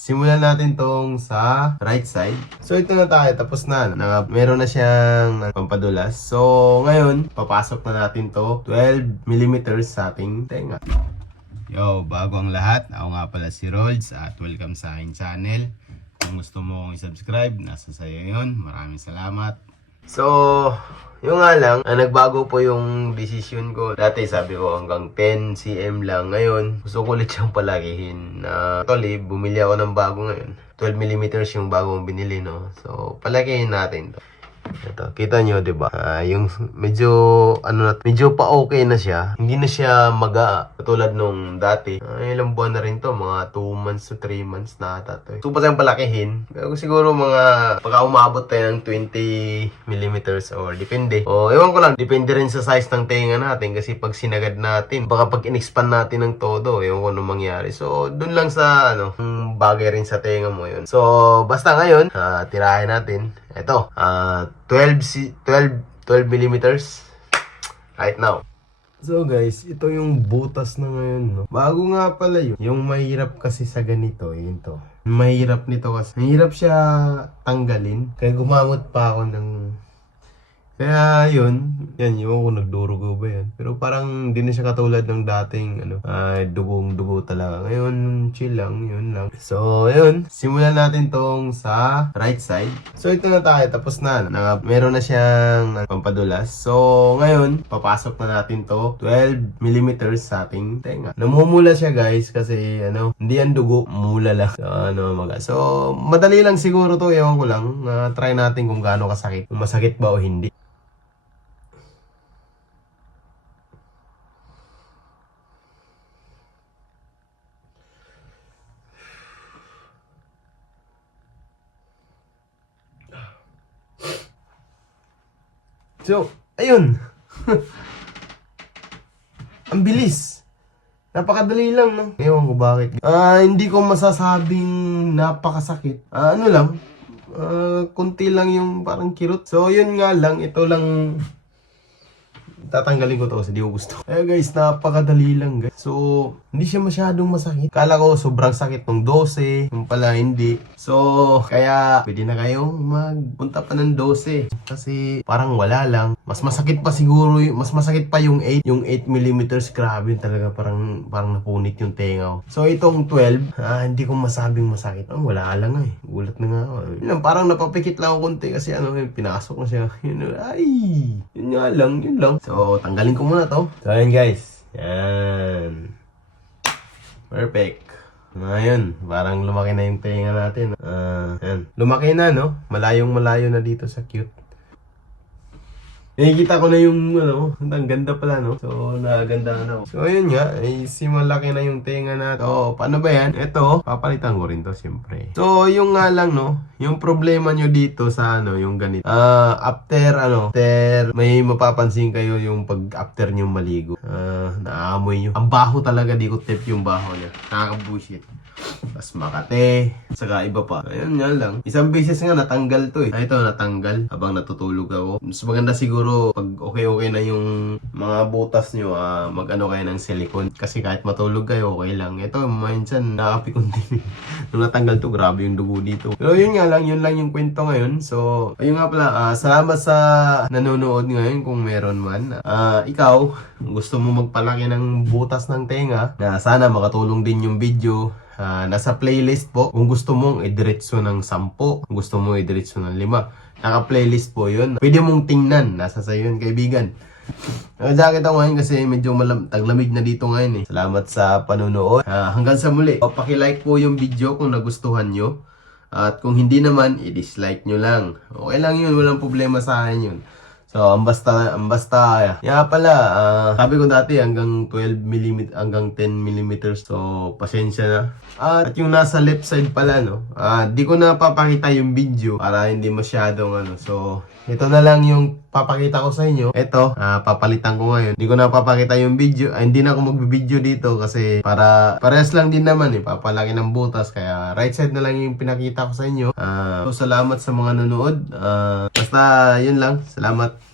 Simulan natin tong sa right side. So ito na tayo, tapos na. Meron na siyang pampadulas. So ngayon, papasok na natin to 12mm sa ating tenga. Yo, bago ang lahat, ako nga pala si Rolds at welcome sa aking channel. Kung gusto mo akong i-subscribe, nasa sayo yun. Maraming salamat. So, yung nga lang, nagbago po yung decision ko. Dati sabi ko hanggang 10 cm lang. Ngayon, gusto ko ulit siyang palakihin. Actually, bumili ako ng bago ngayon. 12mm yung bagong binili, no? So, palakihin natin to. Ito, kita nyo, diba? Yung medyo, medyo pa okay na siya. Hindi na siya maga, katulad nung dati. Ilang buwan na rin to, mga 2 months to 3 months na ata to. So, pa siyang palakihin. Pero siguro mga, pagka umabot tayo ng 20mm or depende. O, ewan ko lang, depende rin sa size ng tenga natin. Kasi pag sinagad natin, baka pag in-expand natin ng todo, ewan ko anong mangyari. So, dun lang sa, bagay rin sa tenga mo yun. So, basta ngayon, tirahin natin. Ito, 12mm right now. So guys, ito yung butas na ngayon, no? Bago nga pala yun. Yung mahirap kasi sa ganito, yun to. Mahirap nito kasi. Mahirap siya tanggalin. Kaya gumamot pa ako ng... Kaya yun, yan yung kung nagdurugo ba yan. Pero parang hindi na siya katulad ng dating dugong-dugo talaga. Ngayon, chill lang, yun lang. So, yun, simulan natin tong sa right side. So, ito na tayo, tapos na. Meron na siyang pampadulas. So, ngayon, papasok na natin to 12mm sa ating tenga. Namumula siya guys kasi hindi yan dugo, mula lang. So, madali lang siguro to, ewan ko lang. Try natin kung gaano kasakit. Kung masakit ba o hindi. So, ayun. Ang bilis. Napakadali lang, no? Ewan ko bakit. Hindi ko masasabing napakasakit. Kunti lang yung parang kirot. So, yun nga lang. Ito lang... Tatanggalin ko to kasi di ko gusto. Guys, napakadali lang guys. So, hindi siya masyadong masakit. Kala ko sobrang sakit ng 12. Yung pala hindi. So, kaya pwede na kayong magpunta pa ng 12. Kasi parang wala lang. Mas masakit pa siguro. Mas masakit pa yung 8. Yung 8mm. Grabe talaga. Parang napunit yung tenga ko. So, itong 12. Hindi ko masabing masakit. Wala lang eh. Gulat na nga ako. Parang napapikit lang ako konti. Kasi pinasok na siya. Yun nga lang. Yun lang. So, tanggalin ko muna to. So, ayan guys. Yan. Perfect. Ngayon, parang lumaki na yung tenga natin. Yan. Lumaki na, no? Malayong malayo na dito sa cute. Nakikita ko na yung, ang ganda pala, no? So, naganda na ako. So, ayun nga, malaki na yung tenga na. So, paano ba yan? Ito, papalitan ko rin to, siyempre. So, yung nga lang, no? Yung problema nyo dito sa, yung ganito. After, may mapapansin kayo yung after nyo maligo. Naamoy nyo. Ang baho talaga, di ko tip yung baho niya. Nakaka-bullshit. Tapos makate. Saka iba pa. Ayun nga lang. Isang beses nga natanggal to eh. Ito natanggal habang natutulog ako. Mas maganda siguro pag okay na yung mga butas nyo, mag-ano kayo ng silicone. Kasi kahit matulog kayo, okay lang. Ito, minsan nakapikon din. Nung natanggal to, grabe yung dugo dito. Pero yun nga lang, yun lang yung kwento ngayon. So, ayun nga pala, salamat sa nanonood ngayon kung meron man. Ikaw, gusto mo magpalaki ng butas ng tenga, na sana makatulong din yung video. Nasa playlist po. Kung gusto mong idiretso ng 10, kung gusto mong idiretso ng 5, naka-playlist po yun. Pwede mong tingnan. Nasa sayo yun, kaibigan. Naka-jacket ako ngayon kasi medyo taglamig na dito ngayon eh. Salamat sa panonood. Hanggang sa muli. Paki-like po yung video kung nagustuhan nyo. At kung hindi naman, i-dislike nyo lang. Okay lang yun. Walang problema sa akin yun. So, ang basta, pala, sabi ko dati hanggang 12mm, hanggang 10mm. So, pasensya na. At yung nasa left side pala, di ko na papakita yung video para hindi masyadong So, ito na lang yung papakita ko sa inyo. Ito, papalitan ko ngayon. Hindi ko na papakita yung video. Hindi na ako magbibideo dito kasi para parehas lang din naman papalaki ng butas. Kaya right side na lang yung pinakita ko sa inyo. So, salamat sa mga nanonood. Basta, yun lang. Salamat.